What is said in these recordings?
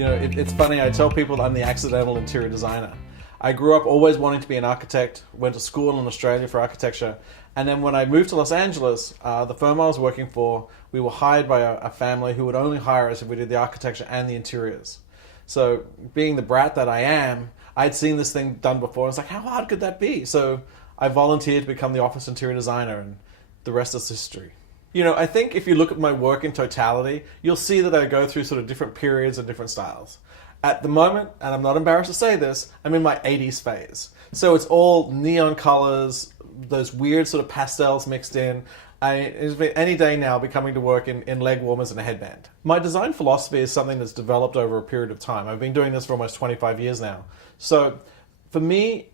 It's funny, I tell people I'm the accidental interior designer. I grew up always wanting to be an architect, went to school in Australia for architecture, and then when I moved to Los Angeles, the firm I was working for, we were hired by a family who would only hire us if we did the architecture and the interiors. So being the brat that I am, I'd seen this thing done before. I was like, how hard could that be? So I volunteered to become the office interior designer, and the rest is history. I think if you look at my work in totality, you'll see that I go through sort of different periods and different styles. At the moment, and I'm not embarrassed to say this, I'm in my 80s phase. So it's all neon colors, those weird sort of pastels mixed in. Any day now, I'll be coming to work in leg warmers and a headband. My design philosophy is something that's developed over a period of time. I've been doing this for almost 25 years now. So for me,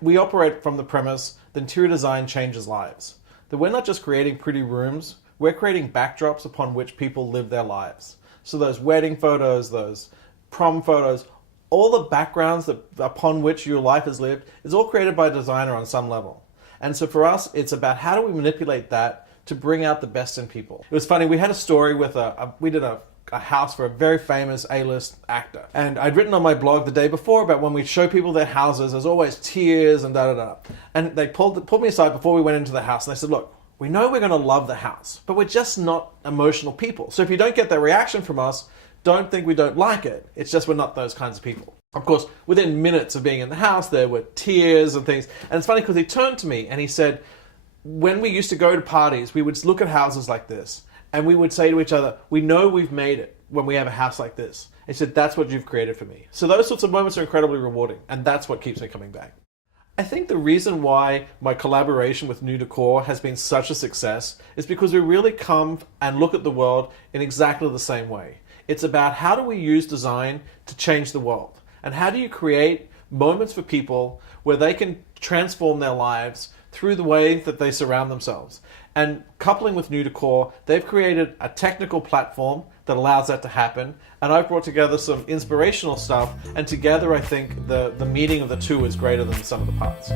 we operate from the premise that interior design changes lives. That we're not just creating pretty rooms, we're creating backdrops upon which people live their lives. So those wedding photos, those prom photos, all the backgrounds upon which your life is lived is all created by a designer on some level. And so for us, it's about how do we manipulate that to bring out the best in people. It was funny, we had a story with we did a house for a very famous A-list actor. And I'd written on my blog the day before about when we show people their houses, there's always tears and da-da-da. And they pulled me aside before we went into the house and they said, look, we know we're going to love the house, but we're just not emotional people. So if you don't get that reaction from us, don't think we don't like it. It's just we're not those kinds of people. Of course, within minutes of being in the house, there were tears and things. And it's funny because he turned to me and he said, when we used to go to parties, we would look at houses like this and we would say to each other, we know we've made it when we have a house like this. He said, that's what you've created for me. So those sorts of moments are incredibly rewarding, and that's what keeps me coming back. I think the reason why my collaboration with NousDecor has been such a success is because we really come and look at the world in exactly the same way. It's about how do we use design to change the world? And how do you create moments for people where they can transform their lives through the way that they surround themselves? And coupling with NousDecor, they've created a technical platform that allows that to happen. And I've brought together some inspirational stuff. And together, I think the meeting of the two is greater than the sum of the parts.